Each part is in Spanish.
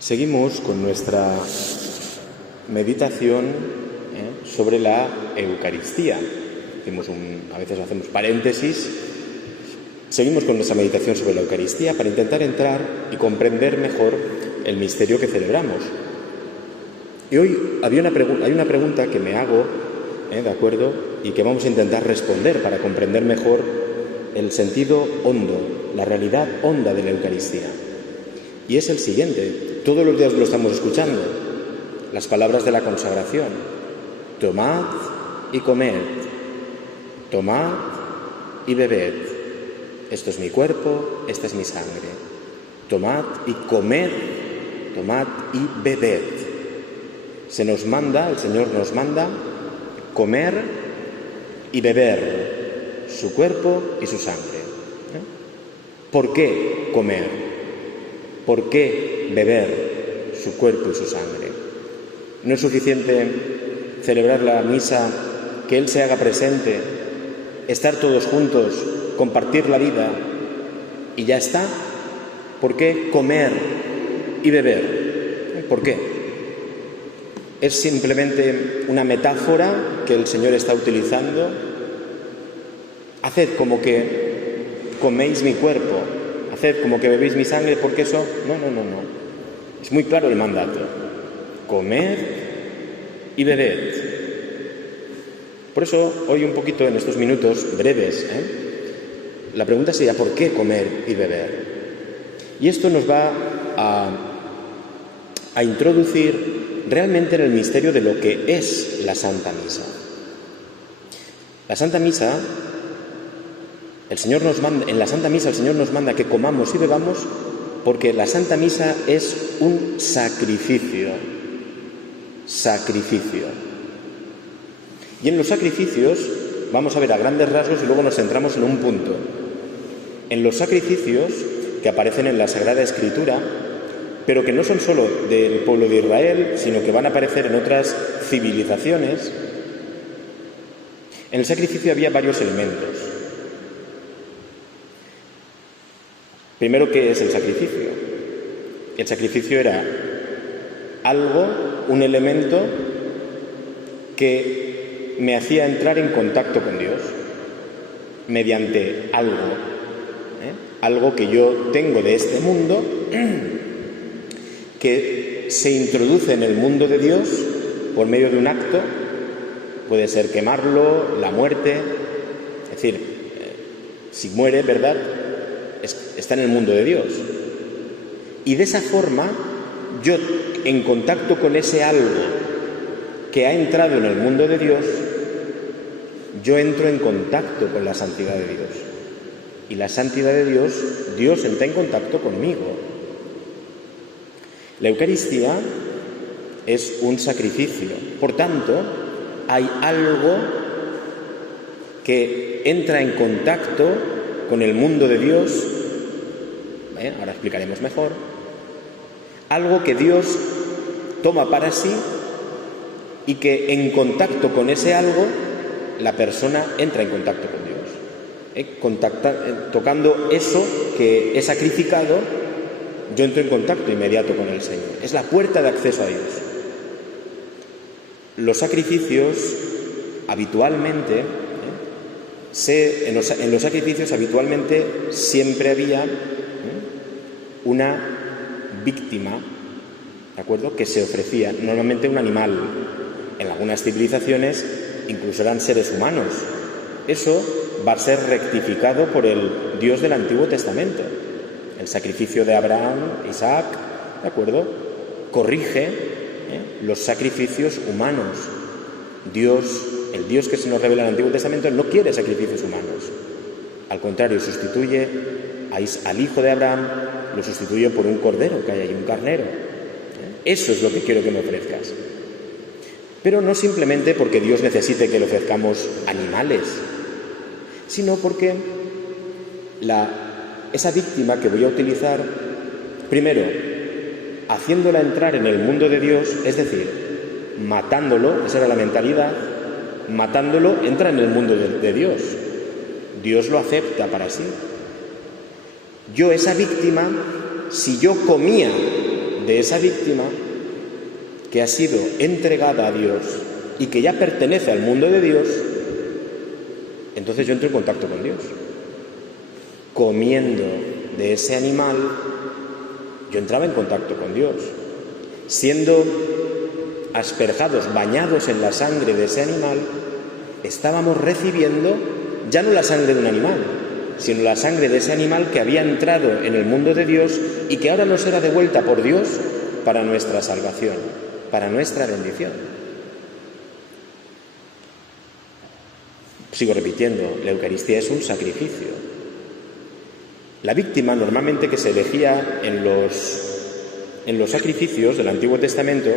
Seguimos con nuestra meditación sobre la Eucaristía. A veces hacemos paréntesis. Seguimos con nuestra meditación sobre la Eucaristía para intentar entrar y comprender mejor el misterio que celebramos. Y hoy hay una pregunta que me hago, ¿de acuerdo? Y que vamos a intentar responder para comprender mejor el sentido hondo, la realidad honda de la Eucaristía. Y es el siguiente. Todos los días lo estamos escuchando. Las palabras de la consagración. Tomad y comed. Tomad y bebed. Esto es mi cuerpo, esta es mi sangre. Tomad y comed. Tomad y bebed. El Señor nos manda comer y beber su cuerpo y su sangre. ¿Por qué comer? ¿Por qué beber su cuerpo y su sangre? ¿No es suficiente celebrar la misa, que Él se haga presente, estar todos juntos, compartir la vida y ya está? ¿Por qué comer y beber? ¿Por qué? ¿Es simplemente una metáfora que el Señor está utilizando? Haced como que coméis mi cuerpo, haced como que bebéis mi sangre, porque eso... No. Es muy claro el mandato. Comed y bebed. Por eso, hoy un poquito en estos minutos breves, la pregunta sería ¿por qué comer y beber? Y esto nos va a introducir realmente en el misterio de lo que es la Santa Misa. La Santa Misa, en la Santa Misa el Señor nos manda que comamos y bebamos porque la Santa Misa es un sacrificio. Y en los sacrificios, vamos a ver a grandes rasgos y luego nos centramos en un punto. En los sacrificios que aparecen en la Sagrada Escritura, pero que no son solo del pueblo de Israel, sino que van a aparecer en otras civilizaciones, en el sacrificio había varios elementos. Primero, ¿qué es el sacrificio? El sacrificio era un elemento que me hacía entrar en contacto con Dios mediante algo que yo tengo de este mundo, que se introduce en el mundo de Dios por medio de un acto. Puede ser quemarlo, la muerte, es decir, si muere, ¿verdad?, está en el mundo de Dios. Y de esa forma, yo, en contacto con ese algo que ha entrado en el mundo de Dios, yo entro en contacto con la santidad de Dios. Y la santidad de Dios, Dios entra en contacto conmigo. La Eucaristía es un sacrificio. Por tanto, hay algo que entra en contacto con el mundo de Dios. Ahora explicaremos mejor. Algo que Dios toma para sí y que en contacto con ese algo la persona entra en contacto con Dios. Tocando eso que he sacrificado, yo entro en contacto inmediato con el Señor. Es la puerta de acceso a Dios. Los sacrificios habitualmente, en los sacrificios habitualmente siempre había una víctima, ¿de acuerdo?, que se ofrecía, normalmente un animal. En algunas civilizaciones incluso eran seres humanos. Eso va a ser rectificado por el Dios del Antiguo Testamento. El sacrificio de Abraham, Isaac, ¿de acuerdo?, corrige los sacrificios humanos. El Dios que se nos revela en el Antiguo Testamento no quiere sacrificios humanos. Al contrario, sustituye al hijo de Abraham, lo sustituye por un cordero que hay ahí, un carnero. Eso es lo que quiero que me ofrezcas. Pero no simplemente porque Dios necesite que le ofrezcamos animales, sino porque esa víctima que voy a utilizar, primero, haciéndola entrar en el mundo de Dios, es decir, matándolo, esa era la mentalidad, matándolo entra en el mundo de Dios. Dios lo acepta para sí. Yo, esa víctima, si yo comía de esa víctima que ha sido entregada a Dios y que ya pertenece al mundo de Dios, entonces yo entro en contacto con Dios. Comiendo de ese animal, yo entraba en contacto con Dios. Siendo asperjados, bañados en la sangre de ese animal, estábamos recibiendo ya no la sangre de un animal, sino la sangre de ese animal que había entrado en el mundo de Dios y que ahora nos era devuelta por Dios para nuestra salvación, para nuestra bendición. Sigo repitiendo, la Eucaristía es un sacrificio. La víctima normalmente que se elegía en los sacrificios del Antiguo Testamento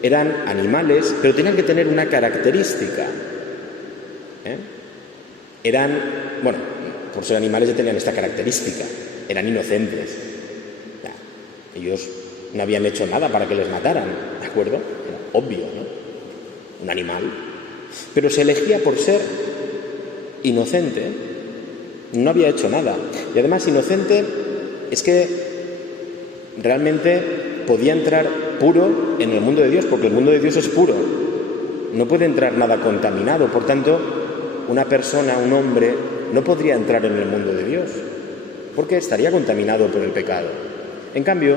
eran animales, pero tenían que tener una característica. Por ser animales ya tenían esta característica, eran inocentes. Ellos no habían hecho nada para que les mataran, ¿de acuerdo? Era obvio, ¿no? Un animal. Pero se elegía por ser inocente, no había hecho nada. Y además inocente es que realmente podía entrar puro en el mundo de Dios, porque el mundo de Dios es puro. No puede entrar nada contaminado, por tanto, una persona, un hombre, no podría entrar en el mundo de Dios, porque estaría contaminado por el pecado. En cambio,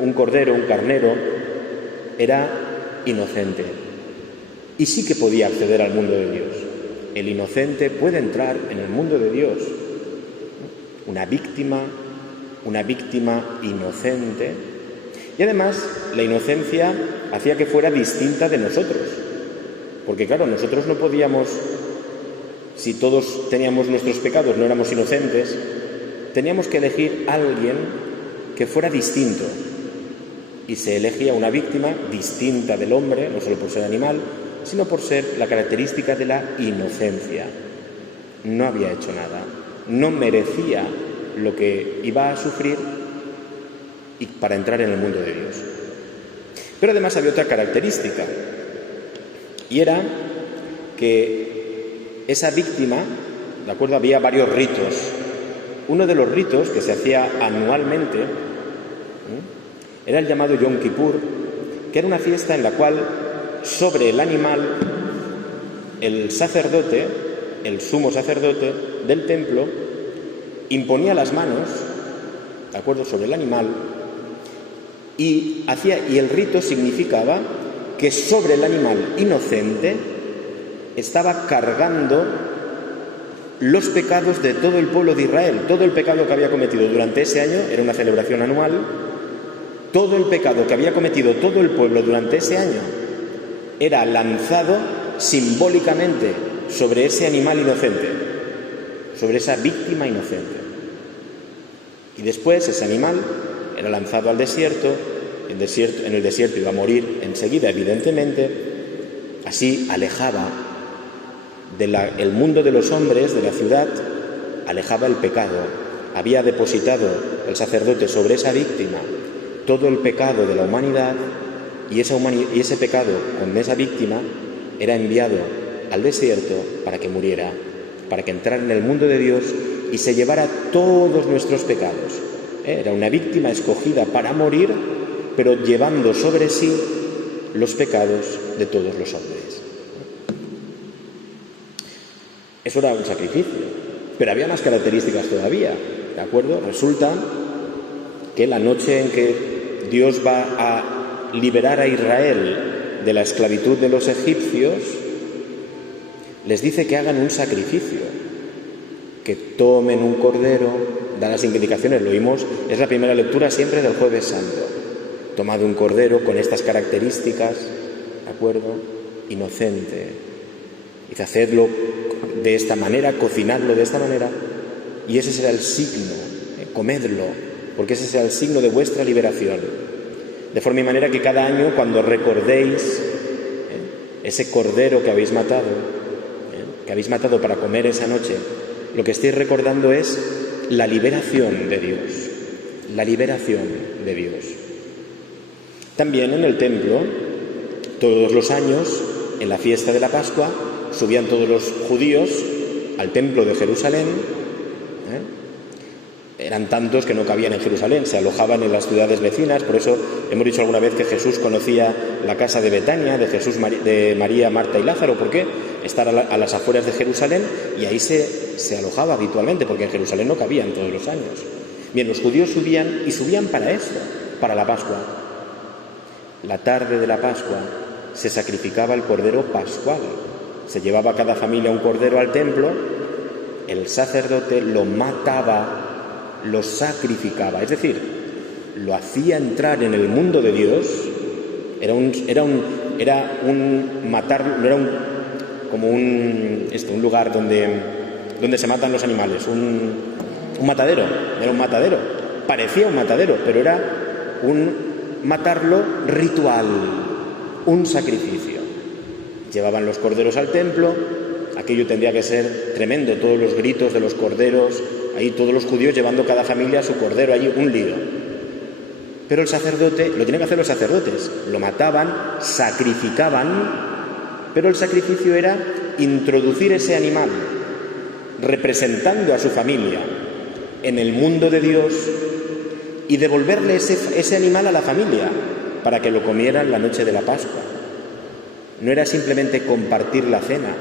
un cordero, un carnero, era inocente y sí que podía acceder al mundo de Dios. El inocente puede entrar en el mundo de Dios. Una víctima inocente. Y además, la inocencia hacía que fuera distinta de nosotros. Porque claro, nosotros no podíamos, si todos teníamos nuestros pecados, no éramos inocentes, teníamos que elegir a alguien que fuera distinto. Y se elegía una víctima distinta del hombre, no solo por ser animal, sino por ser la característica de la inocencia. No había hecho nada, no merecía lo que iba a sufrir y para entrar en el mundo de Dios. Pero además había otra característica, y era que esa víctima, ¿de acuerdo?, había varios ritos. Uno de los ritos que se hacía anualmente era el llamado Yom Kippur, que era una fiesta en la cual sobre el animal el sacerdote, el sumo sacerdote del templo, imponía las manos, ¿de acuerdo?, sobre el animal y el rito significaba que sobre el animal inocente estaba cargando los pecados de todo el pueblo de Israel. Todo el pecado que había cometido durante ese año, era una celebración anual, todo el pecado que había cometido todo el pueblo durante ese año era lanzado simbólicamente sobre ese animal inocente, sobre esa víctima inocente. Y después ese animal era lanzado al desierto, en el desierto iba a morir enseguida, evidentemente. Así alejaba el mundo de los hombres, de la ciudad, alejaba el pecado. Había depositado el sacerdote sobre esa víctima todo el pecado de la humanidad, y ese pecado con esa víctima era enviado al desierto para que muriera, para que entrara en el mundo de Dios y se llevara todos nuestros pecados. Era una víctima escogida para morir, pero llevando sobre sí los pecados de todos los hombres. Eso era un sacrificio, pero había más características todavía, ¿de acuerdo? Resulta que la noche en que Dios va a liberar a Israel de la esclavitud de los egipcios, les dice que hagan un sacrificio, que tomen un cordero, da las indicaciones, lo oímos, es la primera lectura siempre del Jueves Santo. Tomad un cordero con estas características, ¿de acuerdo?, inocente, y hacedlo de esta manera, cocinadlo de esta manera, y ese será el signo, comedlo, porque ese será el signo de vuestra liberación. De forma y manera que cada año, cuando recordéis ese cordero que habéis matado para comer esa noche, lo que estáis recordando es la liberación de Dios, la liberación de Dios. También en el templo, todos los años, en la fiesta de la Pascua, subían todos los judíos al templo de Jerusalén Eran tantos que no cabían en Jerusalén, se alojaban en las ciudades vecinas. Por eso hemos dicho alguna vez que Jesús conocía la casa de Betania, de María, Marta y Lázaro. ¿Por qué? Estar a las afueras de Jerusalén, y ahí se alojaba habitualmente, porque en Jerusalén no cabían todos los años. Bien, los judíos subían para esto, para la Pascua. La tarde de la Pascua se sacrificaba el cordero pascual. Se llevaba a cada familia un cordero al templo, el sacerdote lo mataba, lo sacrificaba, es decir, lo hacía entrar en el mundo de Dios. Como un lugar donde se matan los animales, un matadero, era un matadero, parecía un matadero, pero era un matarlo ritual, un sacrificio. Llevaban los corderos al templo, aquello tendría que ser tremendo, todos los gritos de los corderos, ahí todos los judíos llevando cada familia su cordero, allí un lío. Pero el sacerdote, lo tienen que hacer los sacerdotes, lo mataban, sacrificaban, pero el sacrificio era introducir ese animal, representando a su familia en el mundo de Dios, y devolverle ese animal a la familia para que lo comieran la noche de la Pascua. No era simplemente compartir la cena,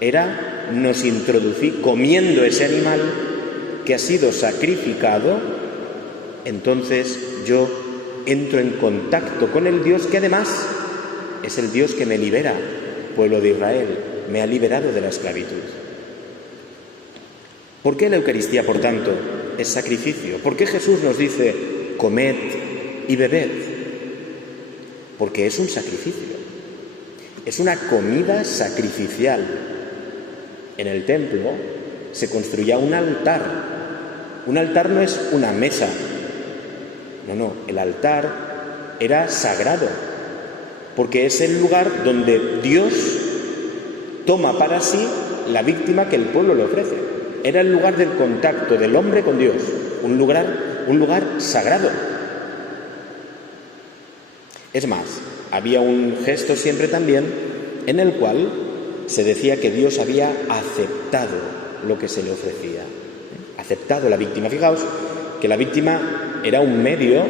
era nos introducir, comiendo ese animal que ha sido sacrificado, entonces yo entro en contacto con el Dios que además es el Dios que me libera, pueblo de Israel, me ha liberado de la esclavitud. ¿Por qué la Eucaristía, por tanto, es sacrificio? ¿Por qué Jesús nos dice, comed y bebed? Porque es un sacrificio, es una comida sacrificial. En el templo se construía un altar. Un altar no es una mesa, no, el altar era sagrado, porque es el lugar donde Dios toma para sí la víctima que el pueblo le ofrece. Era el lugar del contacto del hombre con Dios, un lugar sagrado. Es más, había un gesto siempre también en el cual se decía que Dios había aceptado lo que se le ofrecía, aceptado la víctima. Fijaos que la víctima era un medio,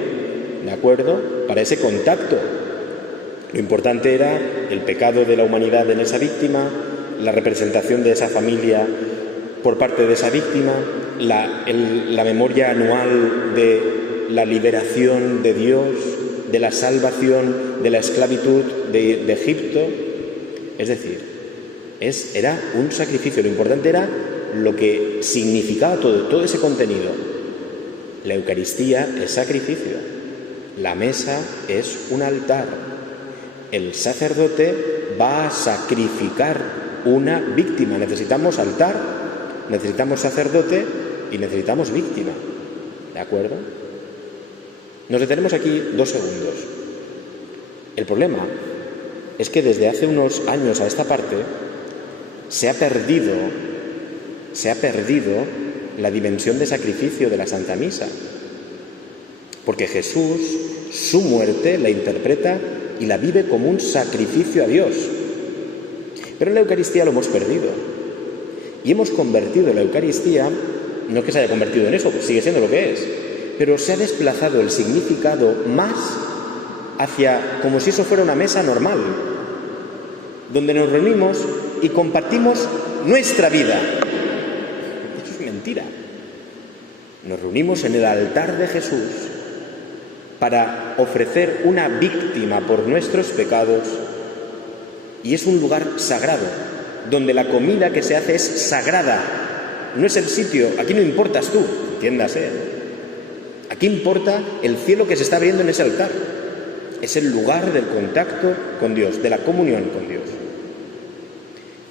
¿de acuerdo?, para ese contacto. Lo importante era el pecado de la humanidad en esa víctima, la representación de esa familia por parte de esa víctima, la memoria anual de la liberación de Dios, de la salvación de la esclavitud de Egipto. Es decir, era un sacrificio. Lo importante era lo que significaba todo ese contenido. La Eucaristía es sacrificio, la mesa es un altar. El sacerdote va a sacrificar una víctima. Necesitamos altar, necesitamos sacerdote y necesitamos víctima. ¿De acuerdo? Nos detenemos aquí 2 segundos. El problema es que desde hace unos años a esta parte se ha perdido la dimensión de sacrificio de la Santa Misa. Porque Jesús, su muerte, la interpreta y la vive como un sacrificio a Dios. Pero en la Eucaristía lo hemos perdido. Y hemos convertido la Eucaristía, no es que se haya convertido en eso, pues sigue siendo lo que es, pero se ha desplazado el significado más hacia como si eso fuera una mesa normal, donde nos reunimos y compartimos nuestra vida. Eso es mentira. Nos reunimos en el altar de Jesús para ofrecer una víctima por nuestros pecados, y es un lugar sagrado, donde la comida que se hace es sagrada. No es el sitio, aquí no importas tú, entiéndase. Aquí importa el cielo que se está abriendo en ese altar. Es el lugar del contacto con Dios, de la comunión con Dios.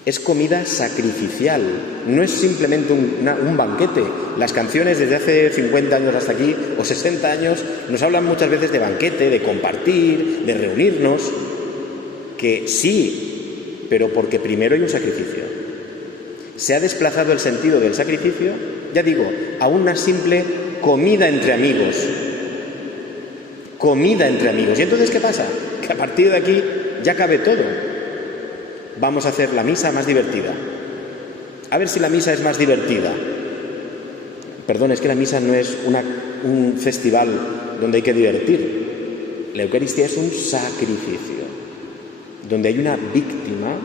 Es comida sacrificial, no es simplemente un banquete. Las canciones desde hace 50 años hasta aquí, o 60 años, nos hablan muchas veces de banquete, de compartir, de reunirnos, que sí, pero porque primero hay un sacrificio. Se ha desplazado el sentido del sacrificio, ya digo, a una simple comida entre amigos. Comida entre amigos. ¿Y entonces qué pasa? Que a partir de aquí ya cabe todo. Vamos a hacer la misa más divertida. A ver si la misa es más divertida. Perdón, es que la misa no es un festival donde hay que divertir. La Eucaristía es un sacrificio, donde hay una víctima,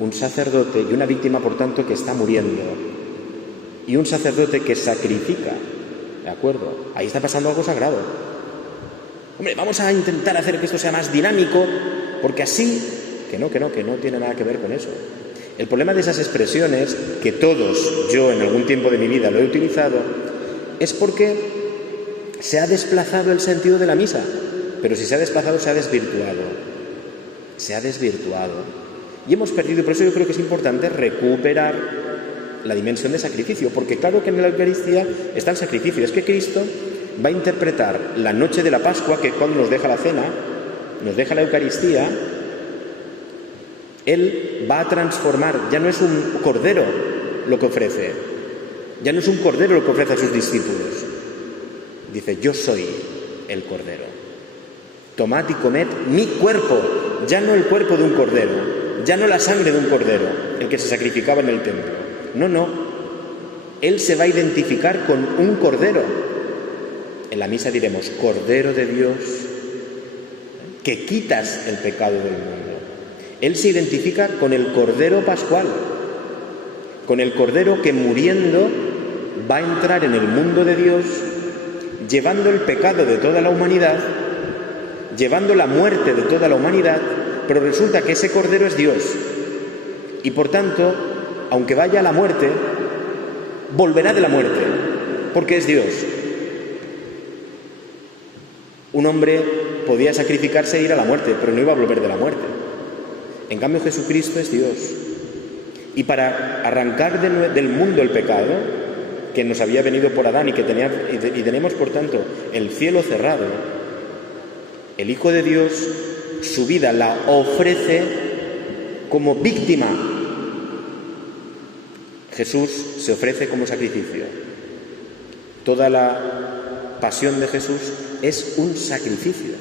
un sacerdote y una víctima, por tanto, que está muriendo. Y un sacerdote que sacrifica, ¿de acuerdo? Ahí está pasando algo sagrado. Hombre, vamos a intentar hacer que esto sea más dinámico, porque así, que no tiene nada que ver con eso. El problema de esas expresiones, que todos, yo en algún tiempo de mi vida lo he utilizado, es porque se ha desplazado el sentido de la misa. Pero si se ha desplazado, se ha desvirtuado. Se ha desvirtuado. Y hemos perdido, por eso yo creo que es importante recuperar la dimensión de sacrificio, porque claro que en la Eucaristía está el sacrificio. Es que Cristo va a interpretar la noche de la Pascua, que es cuando nos deja la cena, nos deja la Eucaristía. Él va a transformar, ya no es un cordero lo que ofrece, ya no es un cordero lo que ofrece a sus discípulos. Dice, yo soy el cordero. Tomad y comed mi cuerpo, ya no el cuerpo de un cordero, ya no la sangre de un cordero, el que se sacrificaba en el templo. No. Él se va a identificar con un cordero. En la misa diremos, Cordero de Dios, que quitas el pecado del mundo. Él se identifica con el Cordero Pascual, con el Cordero que muriendo va a entrar en el mundo de Dios, llevando el pecado de toda la humanidad, llevando la muerte de toda la humanidad, pero resulta que ese Cordero es Dios. Y por tanto, aunque vaya a la muerte, volverá de la muerte, porque es Dios. Un hombre podía sacrificarse e ir a la muerte, pero no iba a volver de la muerte. En cambio, Jesucristo es Dios. Y para arrancar del mundo el pecado, que nos había venido por Adán y tenemos, por tanto, el cielo cerrado, el Hijo de Dios, su vida la ofrece como víctima. Jesús se ofrece como sacrificio. Toda la pasión de Jesús es un sacrificio,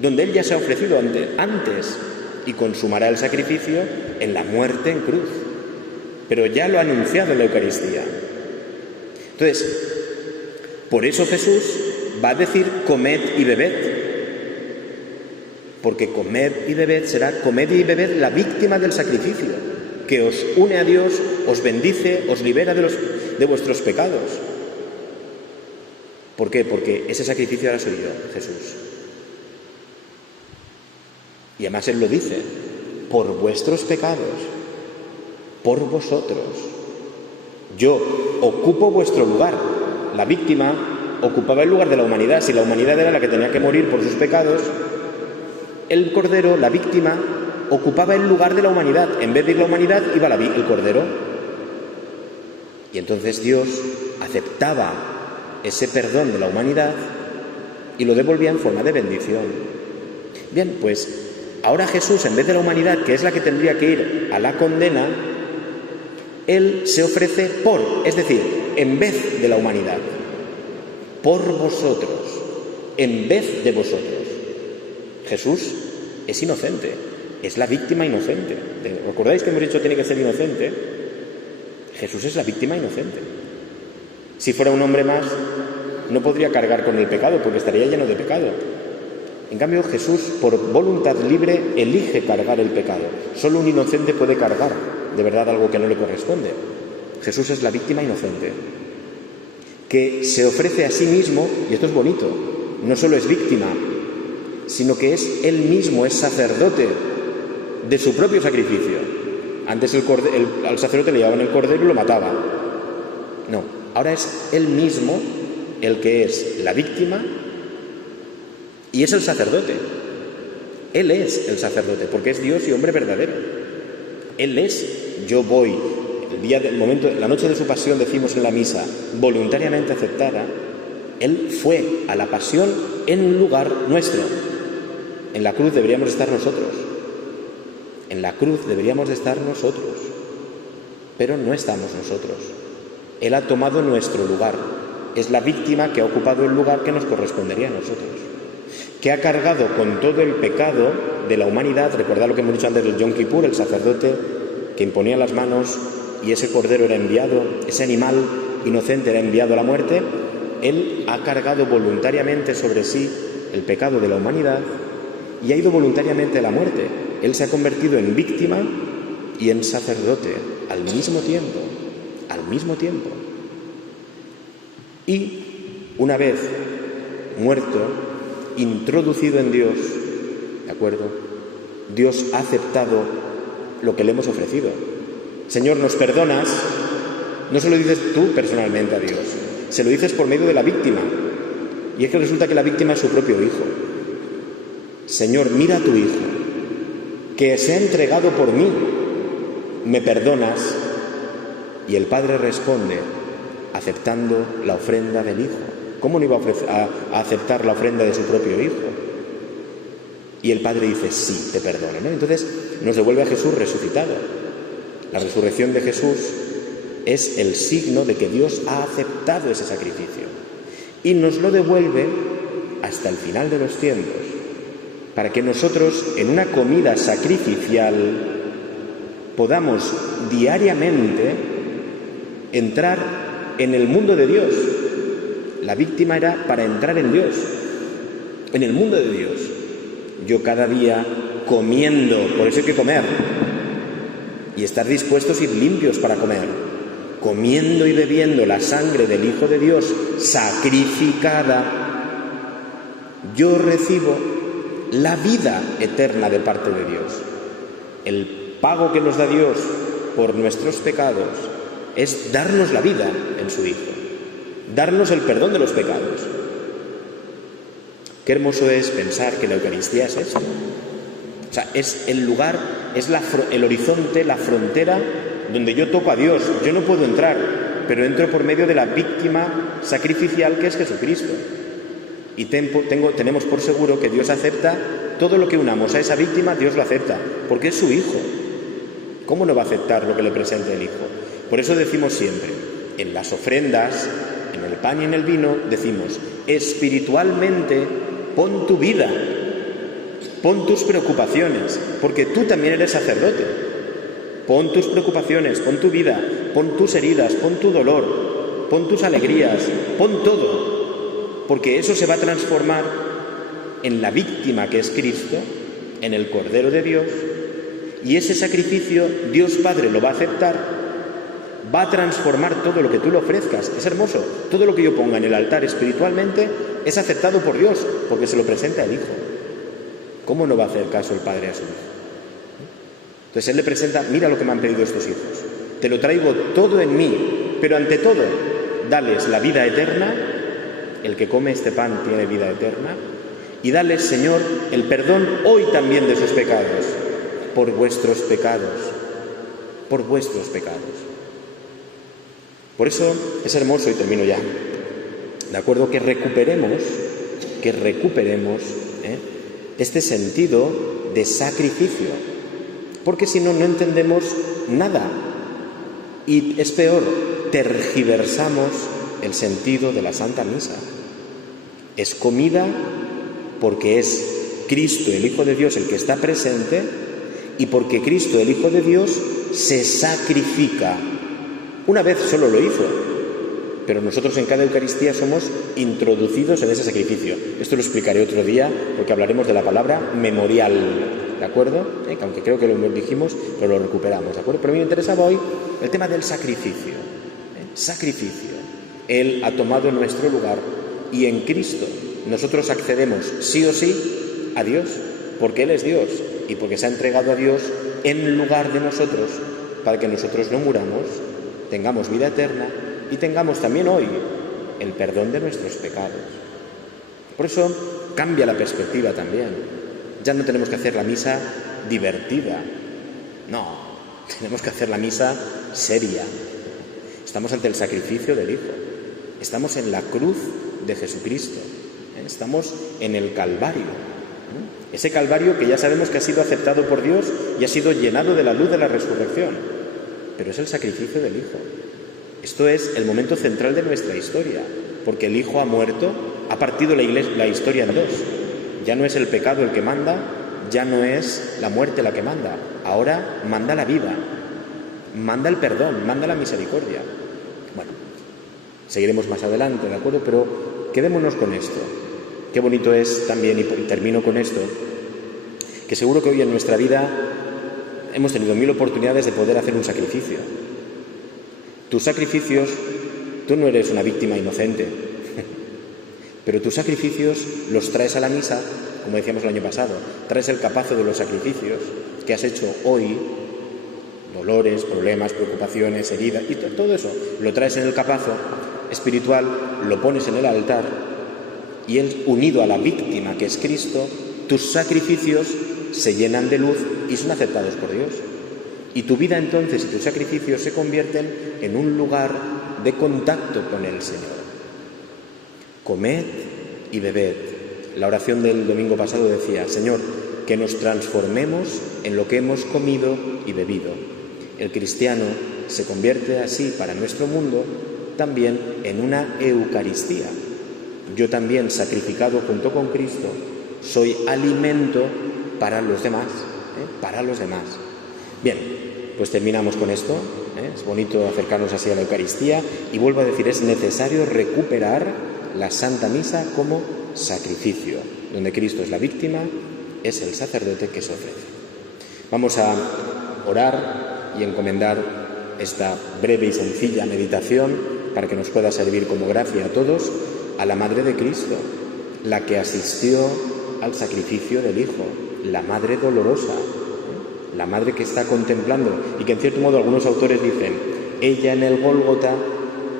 donde Él ya se ha ofrecido antes y consumará el sacrificio en la muerte en cruz. Pero ya lo ha anunciado en la Eucaristía. Entonces, por eso Jesús va a decir comed y bebed. Porque comed y bebed será comed y bebed la víctima del sacrificio, que os une a Dios, os bendice, os libera de vuestros pecados. ¿Por qué? Porque ese sacrificio ahora soy yo, Jesús. Y además Él lo dice, por vuestros pecados, por vosotros. Yo ocupo vuestro lugar. La víctima ocupaba el lugar de la humanidad. Si la humanidad era la que tenía que morir por sus pecados, el Cordero, la víctima, ocupaba el lugar de la humanidad. En vez de ir la humanidad, iba el Cordero. Y entonces Dios aceptaba ese perdón de la humanidad y lo devolvía en forma de bendición. Bien, pues ahora Jesús, en vez de la humanidad, que es la que tendría que ir a la condena, Él se ofrece es decir, en vez de la humanidad, por vosotros, en vez de vosotros. Jesús es inocente, es la víctima inocente. ¿Recordáis que hemos dicho que tiene que ser inocente? Jesús es la víctima inocente. Si fuera un hombre más, no podría cargar con el pecado, porque estaría lleno de pecado. En cambio, Jesús, por voluntad libre, elige cargar el pecado. Solo un inocente puede cargar, de verdad, algo que no le corresponde. Jesús es la víctima inocente, que se ofrece a sí mismo, y esto es bonito, no solo es víctima, sino que es Él mismo, es sacerdote de su propio sacrificio. Antes al sacerdote le llevaban el cordero y lo mataba. No, ahora es Él mismo el que es la víctima y es el sacerdote. Él es el sacerdote, porque es Dios y hombre verdadero. Él es, yo voy, la noche de su pasión, decimos en la misa, voluntariamente aceptada. Él fue a la pasión en un lugar nuestro. En la cruz deberíamos estar nosotros. En la cruz deberíamos de estar nosotros. Pero no estamos nosotros. Él ha tomado nuestro lugar. Es la víctima que ha ocupado el lugar que nos correspondería a nosotros. Que ha cargado con todo el pecado de la humanidad. Recordad lo que hemos dicho antes del Yom Kippur, el sacerdote que imponía las manos y ese cordero era enviado, ese animal inocente era enviado a la muerte, Él ha cargado voluntariamente sobre sí el pecado de la humanidad y ha ido voluntariamente a la muerte. Él se ha convertido en víctima y en sacerdote al mismo tiempo. Y una vez muerto, introducido en Dios, ¿de acuerdo? Dios ha aceptado lo que le hemos ofrecido. Señor, ¿nos perdonas? No se lo dices tú personalmente a Dios, se lo dices por medio de la víctima. Y es que resulta que la víctima es su propio hijo. Señor, mira a tu hijo, que se ha entregado por mí, ¿me perdonas? Y el padre responde aceptando la ofrenda del hijo. ¿Cómo no iba a aceptar la ofrenda de su propio hijo? Y el padre dice, sí, te perdono, ¿no? Entonces nos devuelve a Jesús resucitado. La resurrección de Jesús es el signo de que Dios ha aceptado ese sacrificio y nos lo devuelve hasta el final de los tiempos, para que nosotros en una comida sacrificial podamos diariamente entrar en el mundo de Dios. La víctima era para entrar en Dios, en el mundo de Dios. Yo cada día comiendo, por eso hay que comer y estar dispuestos y limpios para comer, comiendo y bebiendo la sangre del Hijo de Dios sacrificada, yo recibo la vida eterna de parte de Dios. El pago que nos da Dios por nuestros pecados es darnos la vida en su Hijo, darnos el perdón de los pecados. Qué hermoso es pensar que la Eucaristía es esto. O sea, es el lugar, es el horizonte, la frontera donde yo toco a Dios. Yo no puedo entrar, pero entro por medio de la víctima sacrificial que es Jesucristo. Y tenemos por seguro que Dios acepta todo lo que unamos a esa víctima, Dios lo acepta, porque es su Hijo. ¿Cómo no va a aceptar lo que le presente el Hijo? Por eso decimos siempre, en las ofrendas, en el pan y en el vino, decimos, espiritualmente pon tu vida, pon tus preocupaciones, porque tú también eres sacerdote. Pon tus preocupaciones, pon tu vida, pon tus heridas, pon tu dolor, pon tus alegrías, pon todo, porque eso se va a transformar en la víctima que es Cristo, en el Cordero de Dios, y ese sacrificio Dios Padre lo va a aceptar, va a transformar todo lo que tú le ofrezcas. Es hermoso, todo lo que yo ponga en el altar espiritualmente es aceptado por Dios, porque se lo presenta el Hijo. ¿Cómo no va a hacer caso el Padre a su Hijo? Entonces Él le presenta, mira lo que me han pedido estos hijos, te lo traigo todo en mí, pero ante todo, dales la vida eterna, el que come este pan tiene vida eterna, y dales, Señor, el perdón hoy también de sus pecados, por vuestros pecados, por vuestros pecados. Por eso es hermoso, y termino ya, de acuerdo, que recuperemos este sentido de sacrificio, porque si no, no entendemos nada y es peor, tergiversamos el sentido de la Santa Misa. Es comida porque es Cristo, el Hijo de Dios, el que está presente, y porque Cristo, el Hijo de Dios, se sacrifica. Una vez solo lo hizo, pero nosotros en cada Eucaristía somos introducidos en ese sacrificio. Esto lo explicaré otro día, porque hablaremos de la palabra memorial, ¿de acuerdo? Aunque creo que lo dijimos, pero lo recuperamos, ¿de acuerdo? Pero a mí me interesaba hoy el tema del sacrificio. Sacrificio. Él ha tomado nuestro lugar y en Cristo nosotros accedemos sí o sí a Dios, porque Él es Dios y porque se ha entregado a Dios en lugar de nosotros, para que nosotros no muramos, tengamos vida eterna y tengamos también hoy el perdón de nuestros pecados. Por eso cambia la perspectiva también. Ya no tenemos que hacer la misa divertida, no, tenemos que hacer la misa seria. Estamos ante el sacrificio del Hijo, estamos en la cruz de Jesucristo, estamos en el Calvario, ese Calvario que ya sabemos que ha sido aceptado por Dios y ha sido llenado de la luz de la resurrección, pero es el sacrificio del Hijo. Esto es el momento central de nuestra historia, porque el Hijo ha muerto, ha partido la historia en dos. Ya no es el pecado el que manda, ya no es la muerte la que manda, ahora manda la vida, manda el perdón, manda la misericordia. Bueno, Seguiremos más adelante, ¿de acuerdo? Pero quedémonos con esto. Qué bonito es también, y termino con esto, que seguro que hoy en nuestra vida hemos tenido 1000 oportunidades de poder hacer un sacrificio. Tus sacrificios, tú no eres una víctima inocente, pero tus sacrificios los traes a la misa, como decíamos el año pasado, traes el capazo de los sacrificios que has hecho hoy, dolores, problemas, preocupaciones, heridas, y todo eso lo traes en el capazo espiritual, lo pones en el altar, y él, unido a la víctima que es Cristo, tus sacrificios se llenan de luz y son aceptados por Dios. Y tu vida entonces y tus sacrificios se convierten en un lugar de contacto con el Señor. Comed y bebed. La oración del domingo pasado decía: Señor, que nos transformemos en lo que hemos comido y bebido. El cristiano se convierte así para nuestro mundo también en una Eucaristía. Yo también, sacrificado junto con Cristo, soy alimento para los demás, para los demás. Bien, pues terminamos con esto. Es bonito acercarnos así a la Eucaristía, y vuelvo a decir, es necesario recuperar la Santa Misa como sacrificio, donde Cristo es la víctima, es el sacerdote que se ofrece. Vamos a orar y encomendar esta breve y sencilla meditación para que nos pueda servir como gracia a todos, a la Madre de Cristo, la que asistió al sacrificio del Hijo, la Madre dolorosa, la Madre que está contemplando, y que en cierto modo algunos autores dicen, ella en el Gólgota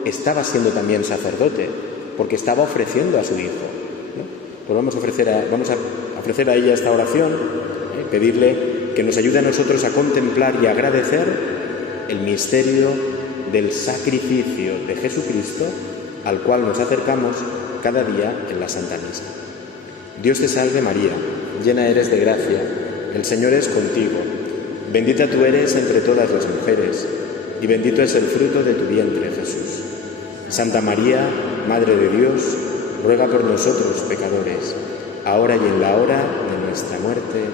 estaba siendo también sacerdote, porque estaba ofreciendo a su Hijo, ¿no? Pues vamos a ofrecer a ella esta oración, pedirle que nos ayude a nosotros a contemplar y agradecer el misterio del sacrificio de Jesucristo, al cual nos acercamos cada día en la Santa Misa. Dios te salve María, llena eres de gracia, el Señor es contigo, bendita tú eres entre todas las mujeres, y bendito es el fruto de tu vientre, Jesús. Santa María, Madre de Dios, ruega por nosotros pecadores, ahora y en la hora de nuestra muerte.